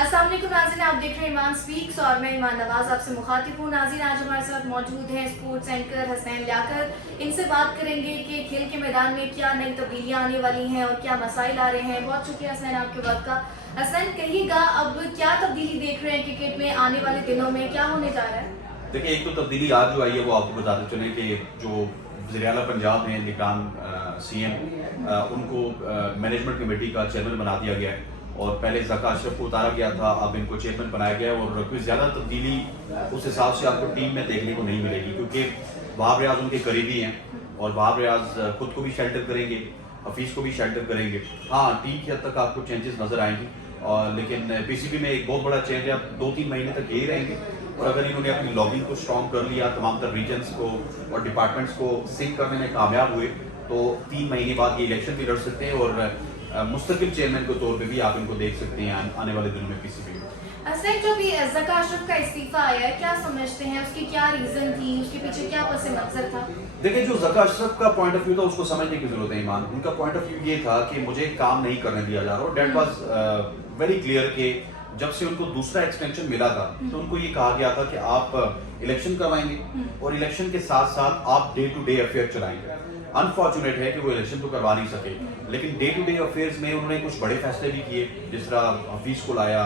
अस्सलाम वालेकुम नाज़रीन, आप देख रहे हैं ईमान स्पीक्स और मैं ईमान नवाज आपसे मुखातिब हूँ। नाज़रीन, आज हमारे साथ मौजूद हैं स्पोर्ट्स एंकर हसनैन लियाकत। इनसे बात करेंगे कि खेल के मैदान में क्या नई तब्दीलियाँ आने वाली हैं और क्या मसाइल आ रहे हैं। बहुत शुक्रिया हसनैन आपके वक्त का। हसनैन, कहिएगा अब क्या तब्दीली देख रहे हैं क्रिकेट में, आने वाले दिनों में क्या होने जा रहा है? देखिए, एक तो तब्दीली आज जो आई है वो आपको बताते चले कि जो वज़ीर-ए-आला पंजाब हैं लिकान सीएम, उनको मैनेजमेंट कमेटी का चेयरमैन बना दिया गया है और पहले ज़का अशरफ को उतारा गया था, अब इनको चेयरमैन बनाया गया है और कोई ज़्यादा तब्दीली उस हिसाब से आपको टीम में देखने को नहीं मिलेगी क्योंकि वहाब रियाज उनके करीबी हैं और वहाब रियाज खुद को भी शेल्टर करेंगे, हफीज़ को भी शेल्टर करेंगे। हाँ, टीम की हद तक आपको चेंजेस नज़र आएंगी और लेकिन पीसीबी में एक बहुत बड़ा चेंज है, अब 2-3 महीने तक यही रहेंगे और अगर इन्होंने अपनी लॉगिंग को स्ट्रॉन्ग कर लिया, तमाम तर रीजन्स को और डिपार्टमेंट्स को सिंक करने में कामयाब हुए तो 3 महीने बाद ये इलेक्शन भी लड़ सकते हैं और मुस्तकिल चेयरमैन के तौर पे भी आप इनको देख सकते हैं आने वाले दिनों में पीसीबी में। असलैन, जो भी ज़का अशरफ का इस्तीफा आया है, क्या समझते हैं, उसकी क्या रीजन थी, उसके पीछे क्या पस मंजर था? देखिए, जो ज़का अशरफ का पॉइंट ऑफ व्यू था उसको समझने की जरूरत है ईमान। उनका पॉइंट ऑफ व्यू ये था कि मुझे काम नहीं करने दिया जा रहा और डेट वाज वेरी क्लियर कि जब से उनको दूसरा एक्सटेंशन मिला था तो उनको ये कहा गया था कि आप इलेक्शन करवाएंगे और इलेक्शन के साथ साथ आप डे टू डे अफेयर चलाएंगे। अनफॉर्चुनेट है कि वो इलेक्शन तो करवा नहीं सके, लेकिन डे टू डे अफेयर्स में उन्होंने कुछ बड़े फैसले भी किए, जिस तरह हफीज को लाया,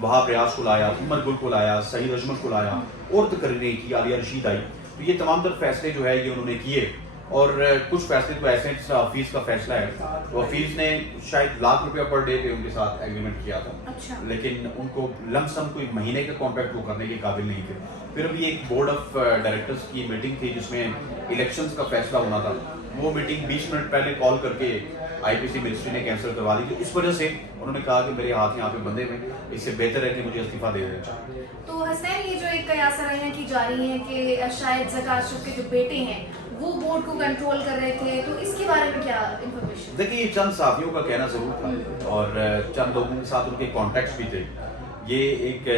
वहाब रियाज को लाया, उमर गुल को लाया, सईद अजमल को लाया और तकरीरें की, आलिया रशीद आई। तो ये तमाम तर फैसले जो है ये उन्होंने किए और कुछ फैसले तो ऐसे हैं जिसका हफीज का फैसला है तो हफीज ने शायद ₹1,00,000 पर डे पे उनके साथ एग्रीमेंट किया था। अच्छा। लेकिन उनको लमसम कोई महीने का कॉन्ट्रैक्ट वो करने के काबिल नहीं थे। फिर अभी एक बोर्ड ऑफ डायरेक्टर्स की मीटिंग थी जिसमें इलेक्शंस का फैसला होना था, वो मीटिंग 20 मिनट पहले कॉल करके आईपीसी मिनिस्ट्री ने कैंसिल करवा दी थी। उस वजह से उन्होंने कहा कि मेरे हाथ यहाँ पे बंधे हुए, इससे बेहतर है कि मुझे इस्तीफा दे देना चाहिए। तो हसनैन, ये जो एक कयास रहे की जा रही है कि शायद ज़का अशरफ के जो बेटे हैं वो बोर्ड को कंट्रोल कर रहे थे, तो इसके बारे में क्या इंफॉर्मेशन? देखिए, ये चंद साथियों का कहना जरूर था और चंद लोगों के साथ उनके कॉन्टेक्ट्स भी थे। ये एक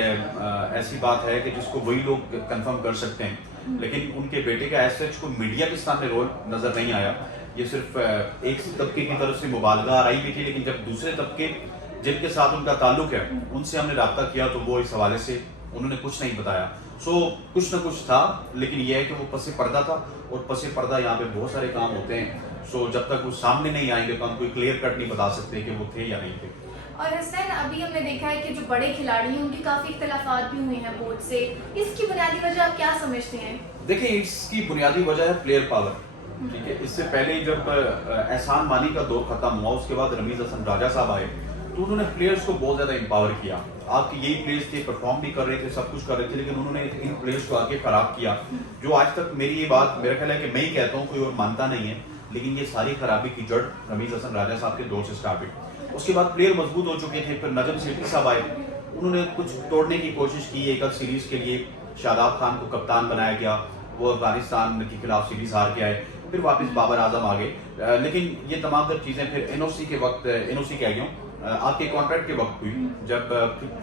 ऐसी बात है कि जिसको वही लोग कंफर्म कर सकते हैं, लेकिन उनके बेटे का ऐसे को मीडिया के सामने रोल नजर नहीं आया। ये सिर्फ एक तबके की तरफ से मुबालगा आ रही भी थी, लेकिन जब दूसरे तबके जिनके साथ उनका ताल्लुक है उनसे हमने रब्ता किया तो वो इस हवाले से उन्होंने कुछ नहीं बताया। सो कुछ ना कुछ था, लेकिन यह है कि वो पसे पर्दा था और पसे पर्दा यहाँ पे बहुत सारे काम होते हैं। सो जब तक वो सामने नहीं आएंगे तो हम कोई क्लियर कट नहीं बता सकते कि वो थे या नहीं थे। और हसनैन, अभी हमने देखा है कि जो बड़े खिलाड़ी हैं उनकी काफी इख्तलाफात भी हुए हैं बोर्ड से, इसकी बुनियादी वजह आप क्या समझते हैं? देखिए, इसकी बुनियादी वजह है प्लेयर पावर। ठीक है, इससे पहले जब एहसान मानी का दौर खत्म हुआ उसके बाद रमीज हसन राजा साहब आए तो उन्होंने प्लेयर्स को बहुत ज्यादा एम्पावर किया। आपके यही प्लेयर्स थे, परफॉर्म भी कर रहे थे, सब कुछ कर रहे थे, लेकिन उन्होंने इन प्लेयर्स को आगे खराब किया। जो आज तक मेरी ये बात मेरा ख्याल है कि मैं ही कहता हूँ, कोई और मानता नहीं है, लेकिन ये सारी खराबी की जड़ रमीज हसन राजा साहब के दौर से स्टार्ट हुई। उसके बाद प्लेयर मजबूत हो चुके थे, फिर नजम सेठी साहब आए, उन्होंने कुछ तोड़ने की कोशिश की। एक सीरीज के लिए शादाब खान को कप्तान बनाया गया, वो अफगानिस्तान के खिलाफ सीरीज हार के आए, फिर वापस बाबर आजम आ गए। लेकिन ये तमाम तर चीजें फिर एनओसी के वक्त, एनओसी कह गया आपके कॉन्ट्रैक्ट के वक्त हुई, जब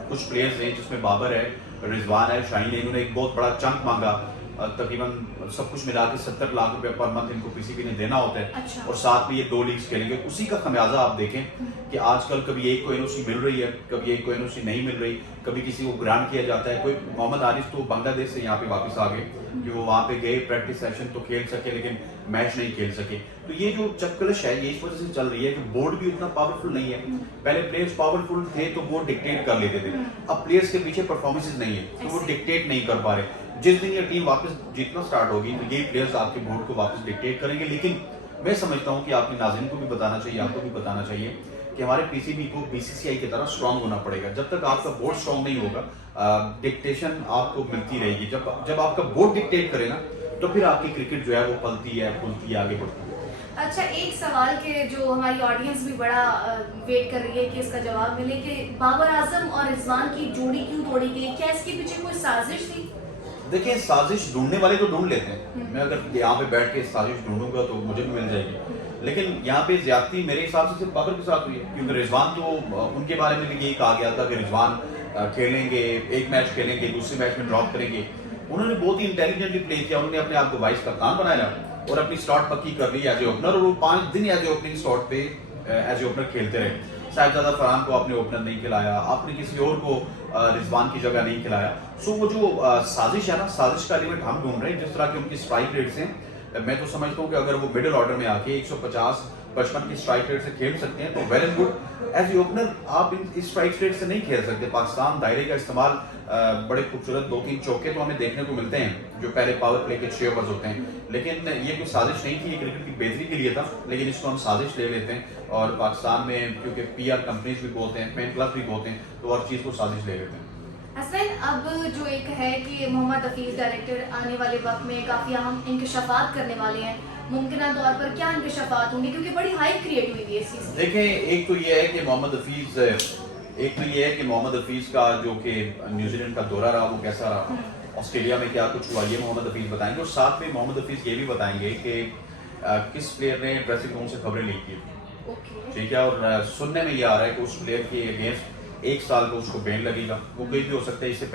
कुछ प्लेयर्स हैं जिसमें बाबर है, रिजवान है, शाहीन है, इन्होंने एक बहुत बड़ा चंक मांगा, तकरीबन सब कुछ मिला के 70 लाख रुपए पर मंथ इनको पीसीबी ने देना होता है। अच्छा। और साथ में ये 2 लीग्स खेलेंगे। उसी का खमियाजा आप देखें कि आजकल कभी एक को एनओसी मिल रही है, कभी एक को एनओसी नहीं मिल रही, कभी किसी को ग्रांट किया जाता है। कोई मोहम्मद आरिफ तो बांग्लादेश से यहाँ पे वापस आ गए कि वो वहाँ पे गए, प्रैक्टिस सेशन तो खेल सके लेकिन मैच नहीं खेल सके। तो ये जो चक्करश है ये इस वजह से चल रही है कि बोर्ड भी उतना पावरफुल नहीं है। पहले प्लेयर्स पावरफुल थे तो वो डिक्टेट कर लेते थे, अब प्लेयर्स के पीछे परफॉर्मेंसेस नहीं है तो वो डिक्टेट नहीं कर पा रहे। जिस दिन ये टीम वापस जीतना स्टार्ट होगी तो ये प्लेयर्स आपके बोर्ड को वापस डिक्टेट करेंगे। लेकिन मैं समझता हूँ कि आपके नाज़रीन को भी बताना चाहिए, आपको भी बताना चाहिए कि हमारे पीसीबी को बीसीसीआई की तरह स्ट्रांग होना पड़ेगा। जब तक आपका बोर्ड स्ट्रांग नहीं होगा, डिक्टेशन आपको मिलती रहेगी। जब आपका बोर्ड डिक्टेट करे ना तो फिर आपकी क्रिकेट जो है वो पलती है, फूलती है, आगे बढ़ती है। अच्छा, एक सवाल के जो हमारी ऑडियंस भी बड़ा वेट कर रही है कि इसका जवाब मिले कि बाबर आजम और रिजवान की जोड़ी क्यों तोड़ी गई, क्या इसके पीछे कोई साजिश थी? देखिए, साजिश ढूंढने वाले तो ढूंढ लेते हैं। मैं अगर यहाँ पे बैठ के साजिश ढूंढूंगा तो मुझे भी मिल जाएगी, लेकिन यहाँ पे ज्यादती मेरे हिसाब से सिर्फ बाबर के साथ हुई है, क्योंकि रिजवान तो उनके बारे में भी यही कहा गया था कि रिजवान खेलेंगे, एक मैच खेलेंगे, दूसरे मैच में ड्रॉप करेंगे। उन्होंने बहुत ही इंटेलिजेंटली प्ले किया, उन्होंने अपने आप को वाइस कप्तान बनाया और अपनी स्लॉट पक्की कर ली एज ए ओपनर और वो 5 दिन एज ए ओपनिंग स्लॉट पे एज ए ओपनर खेलते रहे। साहिबजादा फरहान को आपने ओपनर नहीं खिलाया, आपने किसी और को रिजवान की जगह नहीं खिलाया। सो वो जो साजिश है ना, साजिश का एलिमेंट हम ढूंढ रहे हैं। जिस तरह की उनकी स्ट्राइक रेट्स हैं, मैं तो समझता हूँ कि अगर वो मिडिल ऑर्डर में आके 150-55 की स्ट्राइक रेट से खेल सकते हैं तो well and good. As a opener आप इस स्ट्राइक रेट से नहीं खेल सकते। पाकिस्तान दायरे का इस्तेमाल, बड़े खूबसूरत 2-3 चौके तो हमें देखने को मिलते हैं जो पहले पावर प्ले के 6 ओवर्स होते हैं, लेकिन ये कोई साजिश नहीं थी, ये क्रिकेट की बेहतरी के लिए था, लेकिन इसको हम साजिश ले लेते हैं। और पाकिस्तान में क्योंकि PR कंपनीज भी बहुत हैं, फैन क्लब भी बहुत हैं, तो हर चीज़ को साजिश ले लेते हैं। हसन, अब जो एक है कि मोहम्मद हफीज डायरेक्टर आने वाले वक्त में काफ़ी अहम इंकशाफात करने वाले हैं, मुमकिन तौर पर क्या इंकशाफात होंगे, क्योंकि बड़ी हाइप क्रिएट हुई है इस चीज़ से। देखें, एक तो ये है कि मोहम्मद हफीज का जो कि न्यूजीलैंड का दौरा रहा वो कैसा रहा, ऑस्ट्रेलिया में क्या कुछ हुआ, ये मोहम्मद हफीज बताएंगे। और साथ में मोहम्मद हफीज ये भी बताएंगे कि किस प्लेयर ने ड्रेसिंग रूम से खबरें लीक की, ठीक है। और सुनने में ये आ रहा है कि उस प्लेयर के अगेंस्ट 1 साल को उसको बैन लगेगा। वो कोई भी हो सकता है। इससे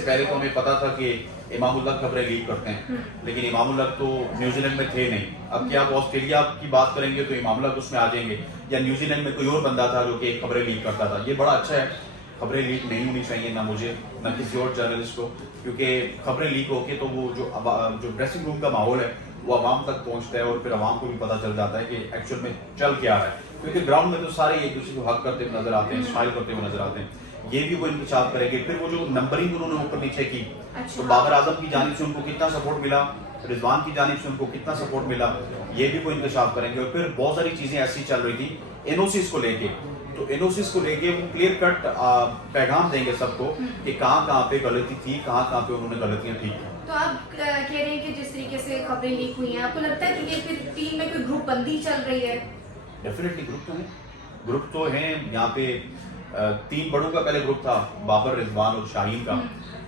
पहले तो हमें पता था कि इमामुल्लाह खबरें लीक करते हैं, लेकिन इमामुल्लाह तो न्यूजीलैंड में थे नहीं। अब क्या आप ऑस्ट्रेलिया की बात करेंगे तो इमामुल्लाह उसमें आ जाएंगे, या न्यूजीलैंड में कोई और बंदा था जो कि खबरें लीक करता था। ये बड़ा अच्छा है, खबरें लीक नहीं होनी चाहिए, ना मुझे ना किसी और जर्नलिस्ट को, क्योंकि खबरें लीक होके तो वो जो ड्रेसिंग रूम का माहौल है वो आवाम तक पहुंचता है और फिर आवाम को भी पता चल जाता है कि एक्चुअल में चल क्या रहा है। क्योंकि ग्राउंड में तो सारे एक दूसरे को हक करते हुए नजर आते हैं, स्माइल करते हुए नजर आते हैं। ये भी वो इंतजाम करेंगे। फिर वो जो नंबरिंग उन्होंने ऊपर नीचे की, तो बाबर आजम की जानिब से उनको कितना सपोर्ट मिला, रिजवान की जानिब से उनको कितना सपोर्ट मिला, ये भी वो इंतजाम करेंगे। और फिर बहुत सारी चीजें ऐसी चल रही थी एनओसीज को लेके, तो एनओसीज को लेके वो क्लियर कट पैगाम देंगे सबको कि कहाँ पे गलती थी, कहाँ पे उन्होंने गलतियां ठीक की। तो आप कह रहे हैं कि जिस तरीके से खबरें लीक हुई हैं, आपको लगता है कि ये फिर टीम में कोई ग्रुप बंदी चल रही है? डेफिनेटली ग्रुप तो हैं यहाँ पे। 3 बड़ों का पहले ग्रुप था, बाबर, रिजवान और शाहीन का।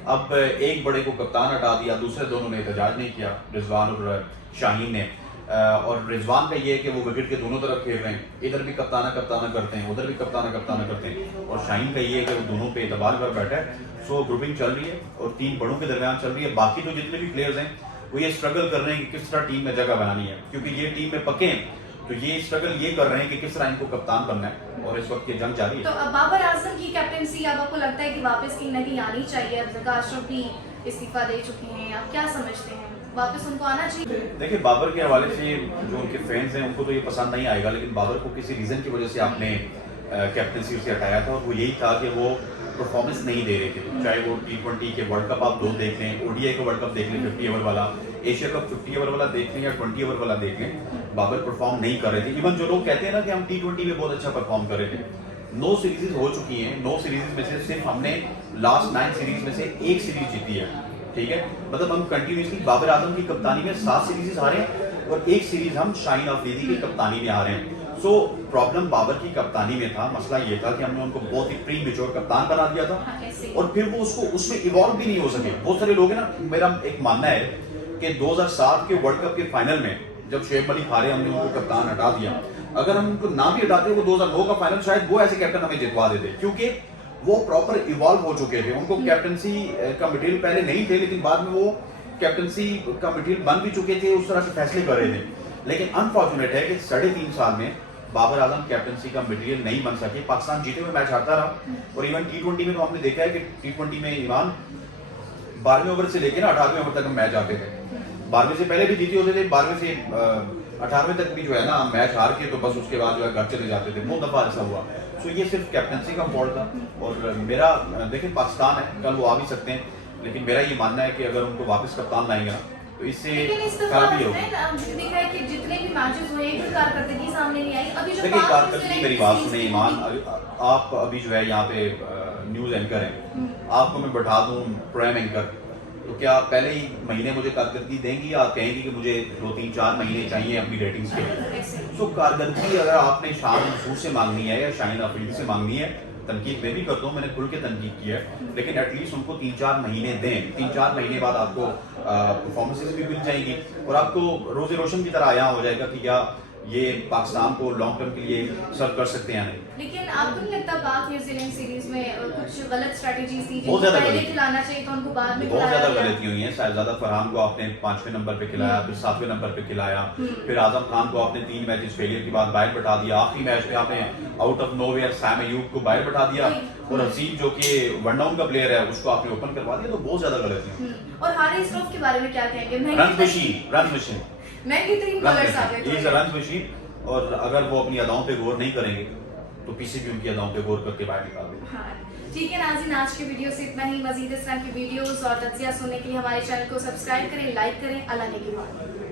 अब एक बड़े को कप्तान हटा दिया, दूसरे दोनों ने एहतजाज नहीं किया, रिजवान और शाहीन ने। और रिजवान का ये है कि वो विकेट के दोनों तरफ खेल रहे हैं, इधर भी कप्ताना करते हैं, उधर भी कप्ताना करते हैं। और शाहीन का ये है कि वो दोनों पे दबाव पर बैठा है। सो ग्रुपिंग चल रही है और 3 बड़ों के दरमियान चल रही है। बाकी तो जितने भी प्लेयर्स हैं वो ये स्ट्रगल कर रहे हैं कि किस तरह टीम में जगह बनानी है, क्योंकि ये टीम में पक्के हैं, तो ये स्ट्रगल ये कर रहे हैं कि किस तरह इनको कप्तान बनना है। और इस वक्त ये जंग जारी है। तो अब बाबर आजम की कैप्टनसी अब आपको लगता है कि वापस कहीं ना कहीं आनी चाहिए? अब ज़का अशरफ भी इस्तीफा दे चुके हैं, आप क्या समझते हैं, वापस उनको आना चाहिए? देखिए, बाबर के हवाले से जो उनके फैंस हैं उनको तो ये पसंद नहीं आएगा, लेकिन बाबर को किसी रीजन की वजह से आपने कैप्टनसी से हटाया था, और वो यही था कि वो परफॉर्मेंस नहीं दे रहे थे। चाहे वो T20 के वर्ल्ड कप आप 2 देख लें, ODI का वर्ल्ड कप देख लें 50 ओवर वाला, एशिया कप 50 ओवर वाला देख लें या 20 ओवर वाला देख लें, बाबर परफॉर्म नहीं कर रहे थे। इवन जो लोग कहते हैं ना कि हम T20 में बहुत अच्छा परफॉर्म कर रहे थे, 9 सीरीज हो चुकी हैं, 9 सीरीज में से सिर्फ हमने लास्ट 9 सीरीज में से 1 सीरीज जीती है, ठीक है। मतलब हम कंटिन्यूसली बाबर आजम की कप्तानी में 7 सीरीज हारे हैं और 1 सीरीज हम शाहीन अफरीदी की कप्तानी में हारे हैं। सो प्रॉब्लम बाबर की कप्तानी में था। मसला ये था कि हमने उनको बहुत ही प्री मेच्योर कप्तान बना दिया था, और फिर वो उसमें इवॉल्व भी नहीं हो सके। बहुत सारे लोग हैं ना, मेरा एक मानना है कि 2007 के वर्ल्ड कप के फाइनल में जब शुएब मलिक हारे, हमने उनको कप्तान हटा दिया। अगर हम उनको ना भी हटाते वो 2009 का फाइनल शायद वो ऐसे कैप्टन हमें जितवा देते, क्योंकि वो प्रॉपर इवॉल्व हो चुके थे। उनको कैप्टनसी का मटेरियल पहले नहीं थे, लेकिन बाद में वो कैप्टनसी का मटेरियल बन भी चुके थे, उस तरह के फैसले कर रहे थे। लेकिन अनफॉर्चुनेट है कि 3.5 साल में बाबर आजम कैप्टनसी का मटेरियल नहीं बन सके। पाकिस्तान जीते हुए मैच हारता रहा, और इवन T20 में तो हमने देखा है कि T20 में ईमान 12वें ओवर से लेकर ना 18वें ओवर तक हम मैच आते थे। 12वें से पहले भी जीते होते थे, 12वें से 18वें तक भी जो है ना मैच हार के तो बस उसके बाद जो है घर चले जाते थे। बहुत दफा ऐसा हुआ। सो ये सिर्फ कैप्टनसी का फॉल्ट था। और मेरा, देखिए पाकिस्तान है, कल वो आ भी सकते हैं, लेकिन मेरा ये मानना है कि अगर उनको वापस कप्तान लाएंगे ना तो इससे खराबी होगी। दिख रहा है कि जितने भी मैचेस हुए हैं कारकर्दगी सामने नहीं आई। अभी जो देखिए, कारकर्दगी, मेरी बात सुने ईमान, आप अभी जो है यहाँ पे न्यूज एंकर हैं, आपको मैं बैठा दूं प्राइम एंकर, तो क्या आप पहले ही महीने मुझे कारकर्दगी देंगी या कहेंगी कि मुझे 2-3-4 महीने चाहिए अपनी रेटिंग्स के लिए? सो कारकर्दगी अगर आपने शान मंसूर से मांगनी है या शाहीन अफरीदी से मांगनी है, तनकीद मैं भी करता हूँ, मैंने खुल के तनकीद की है, लेकिन एटलीस्ट उनको 3-4 महीने दें। 3-4 महीने बाद आपको परफॉर्मेंसेस भी मिल जाएंगी और आपको रोजे रोशन की तरह आया हो जाएगा कि क्या ये पाकिस्तान को लॉन्ग टर्म के लिए सर्व कर सकते हैं या नहीं। लेकिन आपको नहीं लगता पाक न्यूजीलैंड सीरीज में कुछ गलत स्ट्रेटजीज थी, बहुत जिनको ज्यादा पहले गलत। खिलाना चाहिए था उनको बाद में बहुत खिलाया ज्यादा गया? गलती हुई है। शाहजादा फरहान को आपने 5वें नंबर पे खिलाया, फिर 7वें नंबर पे खिलाया, फिर आजम खान को आपने 3 मैचेस फेलियर के बाद बाहर बैठा दिया। आखिरी मैच में आपने out of nowhere Sam Ayub को बाहर बैठा दिया और हसीब जो कि वन डाउन का प्लेयर है उसको आपने ओपन करवा दिया। तो बहुत ज्यादा गलती हुई। और हारिस रऊफ के बारे में क्या कहेंगे? रन मशीन महंगी तरीन बॉलर्स आ गए इज रन मशीन। और अगर वो अपनी अदाओं पे गौर नहीं करेंगे तो पीसीबी उनकी अदाओं पे गौर करके बाहर निकाल देंगे। हाँ ठीक है नाज़रीन, आज की वीडियो से इतना ही। मजीद इस तरह की वीडियोस और तज्जिया सुनने के लिए हमारे चैनल को सब्सक्राइब करें, लाइक करें। अल्लाह ने की बात।